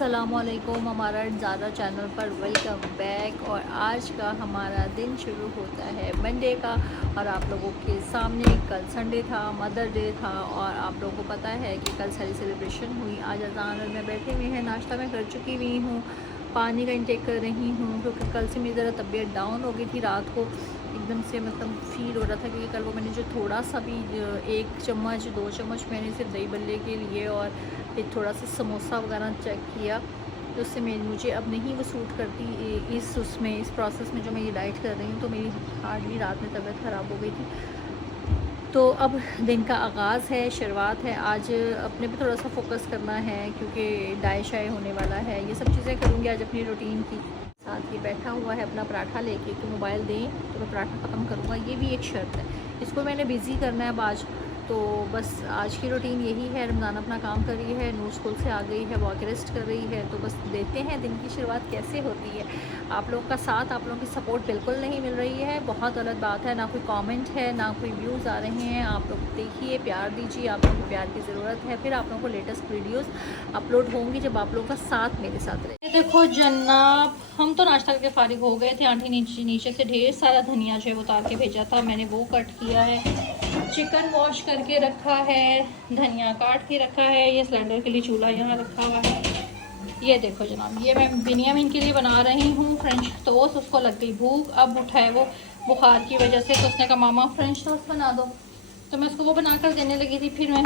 अस्सलामुअलैकुम, हमारा ज़ारा चैनल पर वेलकम बैक। और आज का हमारा दिन शुरू होता है मंडे का। और आप लोगों के सामने कल संडे था, मदर डे था। और आप लोगों को पता है कि कल सारी सेलिब्रेशन हुई। आज अज़ान में बैठे हुए हैं, नाश्ता मैं कर चुकी हुई हूँ, पानी का इंटेक कर रही हूँ क्योंकि कल से मेरी ज़रा तबीयत डाउन हो गई थी। रात को एकदम से मतलब फील हो रहा था क्योंकि कल वो मैंने जो थोड़ा सा भी 1 चम्मच 2 चम्मच मैंने सिर्फ दही बल्ले के लिए और एक थोड़ा सा समोसा वगैरह चेक किया, तो उससे मुझे अब नहीं वो सूट करती इस प्रोसेस में जो मैं ये डाइट कर रही हूँ। तो मेरी हार्डली रात में तबीयत ख़राब हो गई थी। तो अब दिन का आगाज़ है, शुरुआत है। आज अपने पे थोड़ा सा फोकस करना है क्योंकि डाई शाई होने वाला है। ये सब चीज़ें करूँगी आज अपनी रूटीन की। साथ ये बैठा हुआ है अपना पराठा लेके कि मोबाइल दें तो मैं पराठा ख़त्म करूँगा, ये भी एक शर्त है। इसको मैंने बिज़ी करना है अब आज। तो बस आज की रूटीन यही है। रमज़ान अपना काम कर रही है, नूर स्कूल से आ गई है, वॉक रेस्ट कर रही है। तो बस देखते हैं दिन की शुरुआत कैसे होती है। आप लोग का साथ, आप लोगों की सपोर्ट बिल्कुल नहीं मिल रही है, बहुत गलत बात है। ना कोई कमेंट है, ना कोई व्यूज़ आ रहे हैं। आप लोग देखिए, प्यार दीजिए, आप लोगों को प्यार की ज़रूरत है। फिर आप लोगों को लेटेस्ट वीडियोस अपलोड होंगी जब आप लोगों का साथ मेरे साथ रहे। देखो जनाब, हम तो नाश्ता करके फारिग हो गए थे। आंटी नीचे से ढेर सारा धनिया जो है वो उतार के भेजा था, मैंने वो कट किया है। चिकन वॉश करके रखा है, धनिया काट के रखा है। ये सिलेंडर के लिए चूल्हा यहाँ रखा हुआ है। ये देखो जनाब, ये मैं बिनियामिन के लिए बना रही हूँ फ्रेंच टोस्ट। उसको लग गई भूख, अब उठा है वो बुखार की वजह से। तो उसने कहा मामा फ्रेंच टोस्ट बना दो, तो मैं उसको वो बनाकर देने लगी थी। फिर मैं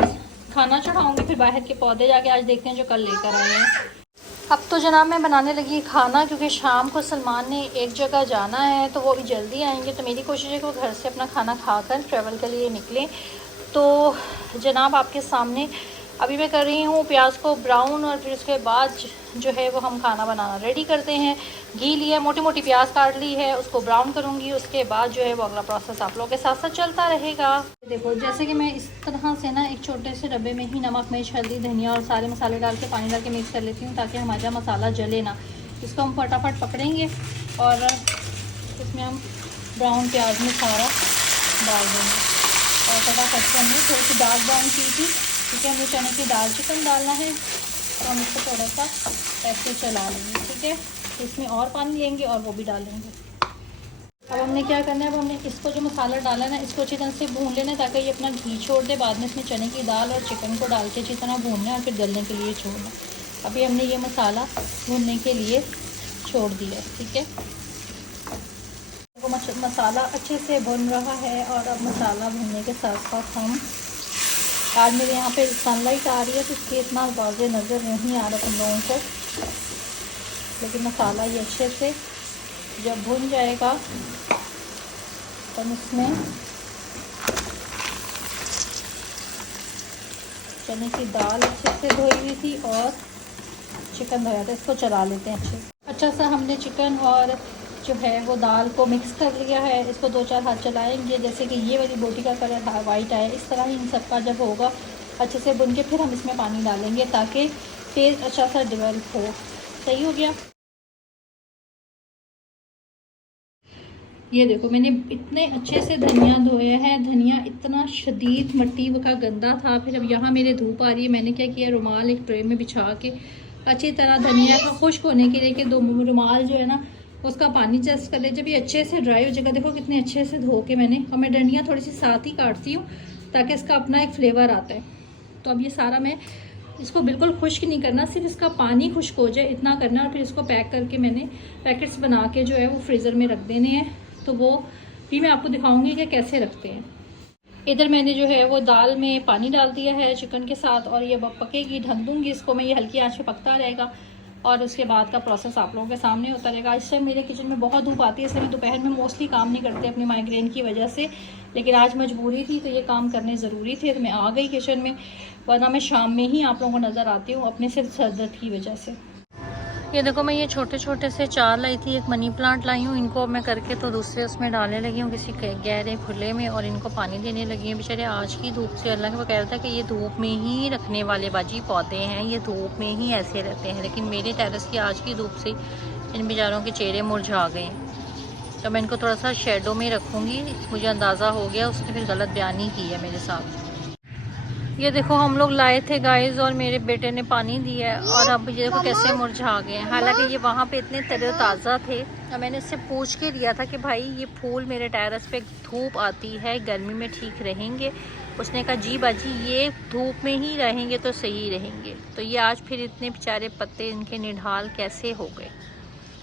खाना चढ़ाऊँगी, फिर बाहर के पौधे जाके आज देखते हैं जो कल लेकर आए हैं। अब तो जनाब मैं बनाने लगी खाना क्योंकि शाम को सलमान ने एक जगह जाना है, तो वो भी जल्दी आएंगे। तो मेरी कोशिश है कि वो घर से अपना खाना खाकर ट्रैवल के लिए निकलें। तो जनाब आपके सामने अभी मैं कर रही हूँ प्याज को ब्राउन, और फिर उसके बाद जो है वो हम खाना बनाना रेडी करते हैं। घी लिया, मोटी मोटी प्याज काट ली है, उसको ब्राउन करूँगी। उसके बाद जो है वो अगला प्रोसेस आप लोगों के साथ साथ चलता रहेगा। देखो जैसे कि मैं इस तरह से ना एक छोटे से डब्बे में ही नमक, मिर्च, हल्दी, धनिया और सारे मसाले डाल के पानी डाल के मिक्स कर लेती हूँ ताकि हमारा मसाला जले ना। इसको हम फटाफट पकड़ेंगे और इसमें हम ब्राउन प्याज में सारा डाल देंगे और फटाफट से हमने थोड़ी सी डार्क ब्राउन की थी क्योंकि हमें चने की दाल चिकन डालना है। तो हम इसको थोड़ा सा ऐसे चला लेंगे, ठीक है। इसमें और पानी लेंगे और वो भी डालेंगे। अब हमने क्या करना है, अब हमने इसको जो मसाला डाला है ना, इसको अच्छी तरह से भून लेना है ताकि ये अपना घी छोड़ दे। बाद में इसमें चने की दाल और चिकन को डाल के अच्छी तरह भूनना है और फिर गलने के लिए छोड़ना। अभी हमने ये मसाला भूनने के लिए छोड़ दिया, ठीक है। वो मसाला अच्छे से भुन रहा है और अब मसाला भुनने के साथ साथ हम, आज मेरे यहाँ पे सनलाइट आ रही है तो इसलिए इतना वाज़े नज़र नहीं आ रहा तुम लोगों को, लेकिन मसाला ये अच्छे से जब भुन जाएगा तो इसमें चने की दाल अच्छे से धोई हुई थी और चिकन धोया था। इसको चला लेते हैं अच्छा सा। हमने चिकन और जो है वो दाल को मिक्स कर लिया है। इसको 2-4 हाथ चलाएंगे जैसे कि ये वाली बोटी का कलर वाइट आए। इस तरह ही इन सब का जब होगा अच्छे से भुन के फिर हम इसमें पानी डालेंगे ताकि टेस्ट अच्छा सा डेवलप हो। सही हो गया। ये देखो मैंने इतने अच्छे से धनिया धोया है। धनिया इतना शदीद मिट्टी का गंदा था। फिर अब यहाँ मेरे धूप आ रही है, मैंने क्या किया, रुमाल एक ट्रे में बिछा के अच्छी तरह धनिया का खुश्क होने के लिए कि 2 रुमाल जो है ना उसका पानी जस्ट कर ले। जब ये अच्छे से ड्राई हो जाएगा, देखो कितने अच्छे से धो के मैंने, और मैं धनिया थोड़ी सी साथ ही काटती हूँ ताकि इसका अपना एक फ्लेवर आता है। तो अब ये सारा मैं इसको बिल्कुल खुश्क नहीं करना, सिर्फ इसका पानी खुश्क हो जाए इतना करना। और फिर इसको पैक करके मैंने पैकेट्स बना के जो है वो फ्रीज़र में रख देने हैं। तो वो भी मैं आपको दिखाऊंगी कि कैसे रखते हैं। इधर मैंने जो है वो दाल में पानी डाल दिया है चिकन के साथ और ये पकेगी, ढक दूँगी इसको मैं। ये हल्की आंच पे पकता रहेगा और उसके बाद का प्रोसेस आप लोगों के सामने होता रहेगा। इस टाइम मेरे किचन में बहुत धूप आती है, इसलिए मैं दोपहर में मोस्टली काम नहीं करते अपनी माइग्रेन की वजह से, लेकिन आज मजबूरी थी तो ये काम करने ज़रूरी थे। तो मैं आ गई किचन में, वरना मैं शाम में ही आप लोगों को नज़र आती हूँ अपने सिर्फ सर दर्द की वजह से। ये देखो मैं ये छोटे छोटे से 4 लाई थी, एक मनी प्लांट लाई हूँ। इनको मैं करके तो दूसरे उसमें डालने लगी हूँ किसी गहरे खुले में, और इनको पानी देने लगी हैं। बेचारे आज की धूप से, अल्लाह का कह रहा था कि ये धूप में ही रखने वाले बाजी पौधे हैं, ये धूप में ही ऐसे रहते हैं। लेकिन मेरे टेरेस की आज की धूप से इन बेचारों के चेहरे मुरझा गए। तो मैं इनको थोड़ा सा शेडो में रखूँगी। मुझे अंदाज़ा हो गया उसने फिर गलत बयानी की है मेरे साथ। ये देखो हम लोग लाए थे गाइस और मेरे बेटे ने पानी दिया है और अब ये देखो कैसे मुरझा गए हैं। हालांकि ये वहाँ पे इतने तरोताज़ा थे और मैंने उससे पूछ के लिया था कि भाई ये फूल मेरे टेरेस पे धूप आती है, गर्मी में ठीक रहेंगे? उसने कहा जी बाजी ये धूप में ही रहेंगे तो सही रहेंगे। तो ये आज फिर इतने बेचारे पत्ते इनके निढाल कैसे हो गए।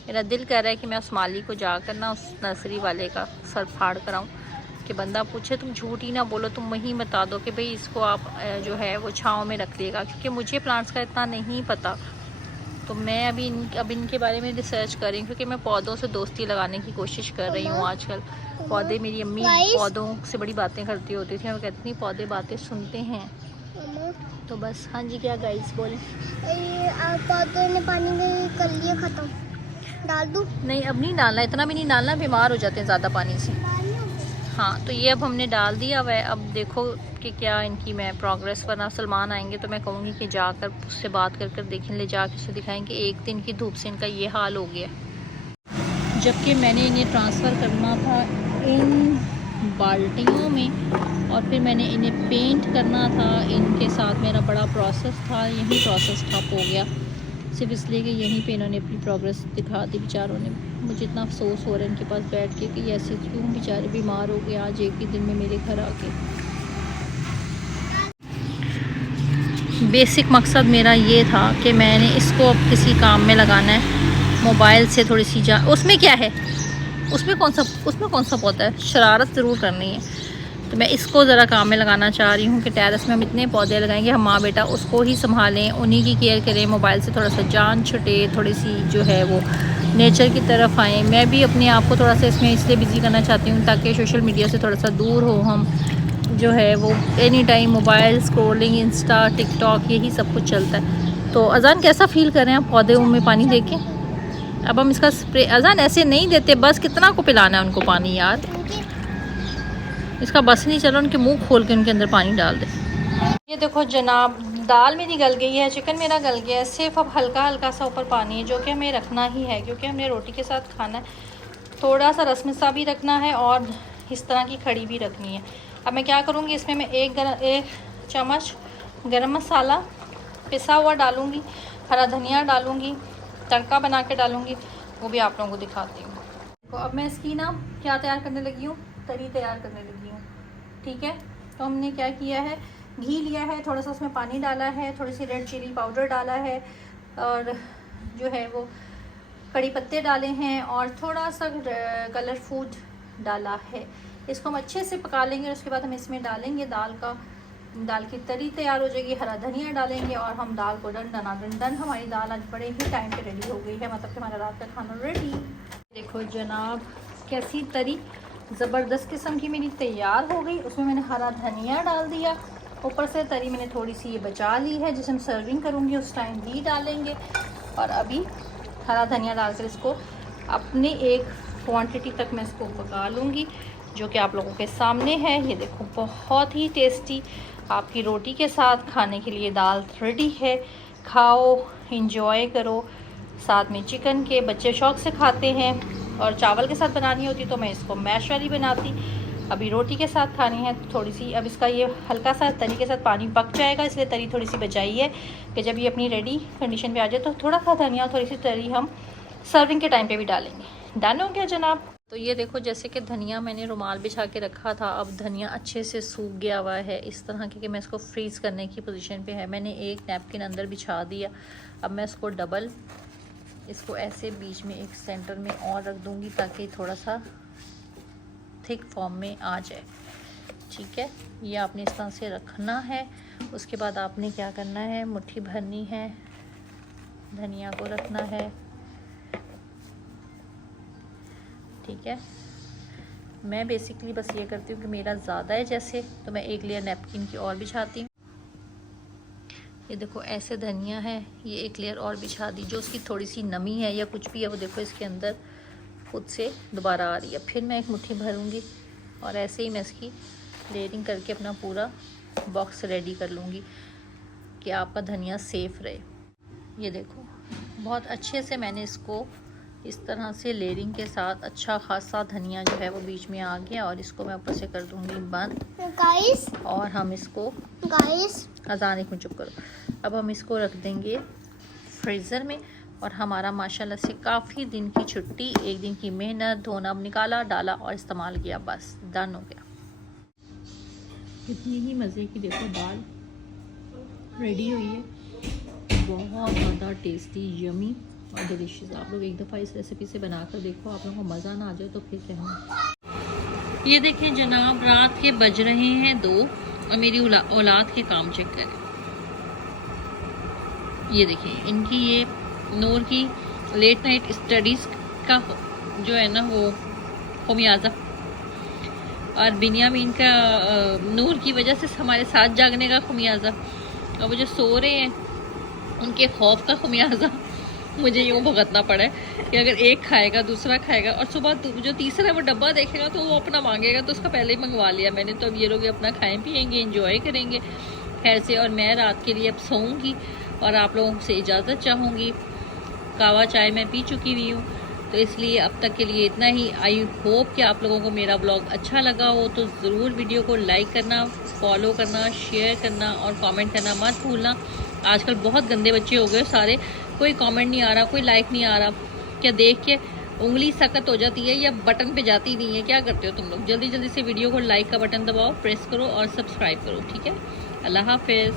मेरा दिल कर रहा है कि मैं उस माली को जाकर ना उस नर्सरी वाले का सर फाड़ कराऊँ कि बंदा पूछे तुम झूठ ही ना बोलो, तुम वहीं बता दो कि भाई इसको आप जो है वो छाँव में रख लेगा, क्योंकि मुझे प्लांट्स का इतना नहीं पता। तो मैं अब इनके बारे में रिसर्च कर रही हूँ, क्योंकि मैं पौधों से दोस्ती लगाने की कोशिश कर रही हूँ आजकल। पौधे, मेरी अम्मी पौधों से बड़ी बातें करती होती थी और कहती थी पौधे बातें सुनते हैं। तो बस हाँ जी, क्या गाइस बोले? पौधों ने पानी में कर लिया ख़त्म, डाल दूँ? नहीं अब नहीं डालना, इतना भी नहीं डालना, बीमार हो जाते हैं ज़्यादा पानी से। हाँ तो ये अब हमने डाल दिया हुआ है। अब देखो कि क्या इनकी मैं प्रोग्रेस, वरना सलमान आएंगे तो मैं कहूँगी कि जाकर उससे बात कर कर देखें, ले जाकर उसे दिखाएं कि एक दिन की धूप से इनका ये हाल हो गया। जबकि मैंने इन्हें ट्रांसफ़र करना था इन बाल्टियों में और फिर मैंने इन्हें पेंट करना था। इनके साथ मेरा बड़ा प्रोसेस था, यही प्रोसेस ठप हो गया सिर्फ इसलिए कि यहीं पे इन्होंने अपनी प्रोग्रेस दिखा दी बेचारों ने। मुझे इतना अफसोस हो रहा है इनके पास बैठ के कि ऐसे क्यों बेचारे बीमार हो गए आज एक ही दिन में मेरे घर आके। बेसिक मकसद मेरा ये था कि मैंने इसको अब किसी काम में लगाना है। मोबाइल से थोड़ी सी उसमें क्या है, उसमें कौन सा पौधा है, शरारत ज़रूर करनी है। तो मैं इसको ज़रा काम में लगाना चाह रही हूँ कि टेरेस में हम इतने पौधे लगाएंगे, हम माँ बेटा उसको ही संभालें, उन्हीं की केयर करें, मोबाइल से थोड़ा सा जान छुटे, थोड़ी सी जो है वो नेचर की तरफ आएँ। मैं भी अपने आप को थोड़ा सा इसमें इसलिए बिज़ी करना चाहती हूँ ताकि सोशल मीडिया से थोड़ा सा दूर हो हम। जो है वो any time mobile scrolling, Insta, TikTok, यही सब कुछ चलता है। तो अजान कैसा फ़ील कर रहे हैं आप पौधों में पानी दे के? अब हम इसका स्प्रे, अजान ऐसे नहीं देते, बस कितना को पिलाना है उनको पानी यार, इसका बस नहीं चलो, उनके मुंह खोल के उनके अंदर पानी डाल दे। ये देखो जनाब, दाल मेरी गल गई है, चिकन मेरा गल गया है, सिर्फ अब हल्का हल्का सा ऊपर पानी है जो कि हमें रखना ही है क्योंकि हमने रोटी के साथ खाना है। थोड़ा सा रसमिसा भी रखना है और इस तरह की खड़ी भी रखनी है। अब मैं क्या करूँगी, इसमें मैं एक चम्मच गरम मसाला पिसा हुआ डालूँगी, हरा धनिया डालूँगी, तड़का बना के डालूँगी, वो भी आप लोगों को दिखाती हूँ। तो अब मैं इसकी ना क्या तैयार करने लगी हूँ, तरी तैयार करने लगी हूँ। ठीक है, तो हमने क्या किया है, घी लिया है, थोड़ा सा उसमें पानी डाला है, थोड़ी सी रेड चिली पाउडर डाला है और जो है वो कड़ी पत्ते डाले हैं और थोड़ा सा कलर फूड डाला है। इसको हम अच्छे से पका लेंगे। उसके बाद हम इसमें डालेंगे दाल की तरी तैयार हो जाएगी, हरा धनिया डालेंगे और हम दाल को डन हमारी दाल आज बड़े ही टाइम पे रेडी हो गई है, मतलब कि हमारा रात का खाना रेडी। देखो जनाब कैसी तरी ज़बरदस्त किस्म की मेरी तैयार हो गई। उसमें मैंने हरा धनिया डाल दिया, ऊपर से तरी मैंने थोड़ी सी ये बचा ली है, जिसे हम सर्विंग करूँगी उस टाइम भी डालेंगे। और अभी हरा धनिया डालकर इसको अपनी एक क्वांटिटी तक मैं इसको पका लूँगी जो कि आप लोगों के सामने है। ये देखो बहुत ही टेस्टी आपकी रोटी के साथ खाने के लिए दाल रेडी है। खाओ, इंजॉय करो। साथ में चिकन के बच्चे शौक़ से खाते हैं और चावल के साथ बनानी होती तो मैं इसको मैश वाली बनाती। अभी रोटी के साथ खानी है तो थोड़ी सी, अब इसका ये हल्का सा तरी के साथ पानी पक जाएगा, इसलिए तरी थोड़ी सी बचाई है कि जब ये अपनी रेडी कंडीशन पे आ जाए तो थोड़ा सा धनिया और थोड़ी सी तरी हम सर्विंग के टाइम पे भी डालेंगे। डन हो गया जनाब। तो ये देखो जैसे कि धनिया मैंने रुमाल बिछा के रखा था, अब धनिया अच्छे से सूख गया हुआ है इस तरह के कि मैं इसको फ्रीज़ करने की पोजीशन पे है। मैंने एक नैपकिन अंदर बिछा दिया। अब मैं इसको डबल, इसको ऐसे बीच में एक सेंटर में और रख दूँगी ताकि थोड़ा सा थिक फॉर्म में आ जाए। ठीक है, ये आपने इस तरह से रखना है। उसके बाद आपने क्या करना है, मुट्ठी भरनी है, धनिया को रखना है। ठीक है, मैं बेसिकली बस ये करती हूँ कि मेरा ज़्यादा है जैसे, तो मैं एक लेयर नैपकिन की और बिछाती हूँ। ये देखो ऐसे धनिया है, ये एक लेयर और बिछा दी। जो उसकी थोड़ी सी नमी है या कुछ भी है वो देखो इसके अंदर खुद से दोबारा आ रही है। फिर मैं एक मुट्ठी भरूँगी और ऐसे ही मैं इसकी लेयरिंग करके अपना पूरा बॉक्स रेडी कर लूँगी कि आपका धनिया सेफ़ रहे। ये देखो बहुत अच्छे से मैंने इसको इस तरह से लेयरिंग के साथ अच्छा खासा धनिया जो है वो बीच में आ गया और इसको मैं ऊपर से कर दूंगी बंद। गाइस और हम इसको अजान एक में चुप करो। अब हम इसको रख देंगे फ्रीज़र में और हमारा माशाल्लाह से काफ़ी दिन की छुट्टी, एक दिन की मेहनत, धोना अब निकाला, डाला और इस्तेमाल किया, बस डन हो गया। कितनी ही मज़े की देखो दाल रेडी हुई है, बहुत ज़्यादा टेस्टी, यमी और डिलीशियस। आप लोग एक दफ़ा इस रेसिपी से बनाकर देखो, आप लोगों को मज़ा ना आ जाए तो फिर कहना। ये देखें जनाब, रात के बज रहे हैं 2 और मेरी औलाद के काम चेक करें। ये देखिए इनकी ये नूर की लेट नाइट स्टडीज़ का जो है ना वो खमियाजा, और बिनियामीन का नूर की वजह से हमारे साथ जागने का खमियाजा, और वो जो सो रहे हैं उनके खौफ का खमियाजा मुझे यूँ भुगतना पड़ा है कि अगर एक खाएगा दूसरा खाएगा और सुबह जो तीसरा वो डब्बा देखेगा तो वो अपना मांगेगा, तो उसका पहले ही मंगवा लिया मैंने। तो अब ये लोग अपना खाएं पिएंगे, एंजॉय करेंगे खैर से, और मैं रात के लिए अब सोऊंगी और आप लोगों से इजाज़त चाहूँगी। कावा चाय मैं पी चुकी हुई हूँ, तो इसलिए अब तक के लिए इतना ही। आई होप कि आप लोगों को मेरा ब्लॉग अच्छा लगा हो, तो ज़रूर वीडियो को लाइक करना, फॉलो करना, शेयर करना और कमेंट करना मत भूलना। आजकल बहुत गंदे बच्चे हो गए सारे, कोई कमेंट नहीं आ रहा, कोई लाइक नहीं आ रहा। क्या देख के उंगली सख्त हो जाती है या बटन पे जाती नहीं है? क्या करते हो तुम लोग? जल्दी जल्दी से वीडियो को लाइक का बटन दबाओ, प्रेस करो और सब्सक्राइब करो, ठीक है। अल्लाह हाफिज़।